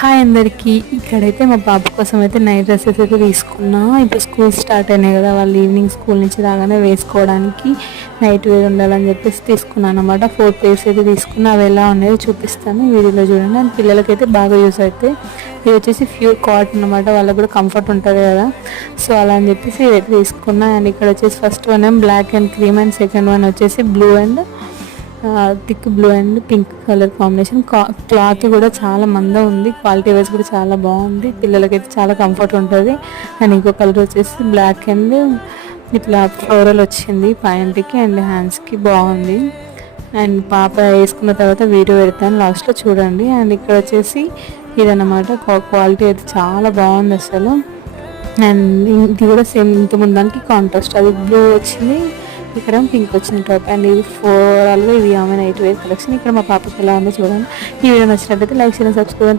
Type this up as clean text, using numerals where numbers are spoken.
Hi అందరికీ. ఇక్కడైతే మా పాప కోసం అయితే నైట్ డ్రెస్సెస్ అయితే తీసుకున్నా. ఇప్పుడు స్కూల్ స్టార్ట్ అయినాయి కదా, వాళ్ళు ఈవినింగ్ స్కూల్ నుంచి రాగానే వేసుకోవడానికి నైట్ వేర్ ఉండాలని చెప్పేసి తీసుకున్నాను అనమాట. 4 పేర్స్ అయితే తీసుకున్నా. అవి ఎలా ఉన్నాయో చూపిస్తాను వీడియోలో చూడండి. అండ్ పిల్లలకైతే బాగా యూస్ అవుతాయి. ఇది వచ్చేసి ప్యూర్ కాటన్ అనమాట, వాళ్ళకి కూడా కంఫర్ట్ ఉంటుంది కదా, సో అలా అని చెప్పేసి ఇవైతే తీసుకున్నా. అండ్ ఇక్కడ వచ్చేసి ఫస్ట్ వన్ ఏం black and cream, and second one వచ్చేసి blue and thick blue and pink colour combination. Cloth కూడా చాలా మంద ఉంది, క్వాలిటీ వైజ్ కూడా చాలా బాగుంది, పిల్లలకైతే చాలా కంఫర్ట్ ఉంటుంది. అండ్ ఇంకో కలర్ వచ్చేసి బ్లాక్ అండ్ ఇట్లా ఫ్లోరల్ వచ్చింది ప్యాంట్కి అండ్ హ్యాండ్స్కి, బాగుంది. అండ్ పాప వేసుకున్న తర్వాత వీడియో పెడతాను, లాస్ట్లో చూడండి. అండ్ ఇక్కడ వచ్చేసి ఇదన్నమాట, క్వాలిటీ అయితే చాలా బాగుంది అసలు. అండ్ ఇది కూడా సేమ్ ఇంతకుముందు దానికి కాంట్రాస్ట్, అది బ్లూ వచ్చింది, ఇక్కడ పింక్ వచ్చింది టాప్. అండ్ ఇది ఓవరాల్గా ఇవి ఆమె నైట్ వేర్ కలెక్షన్. ఇక్కడ మా పాపకి ఎలా ఉందో చూడండి. ఈ వీడియో నచ్చినట్లయితే లైక్ చేయండి, సబ్స్క్రైబ్.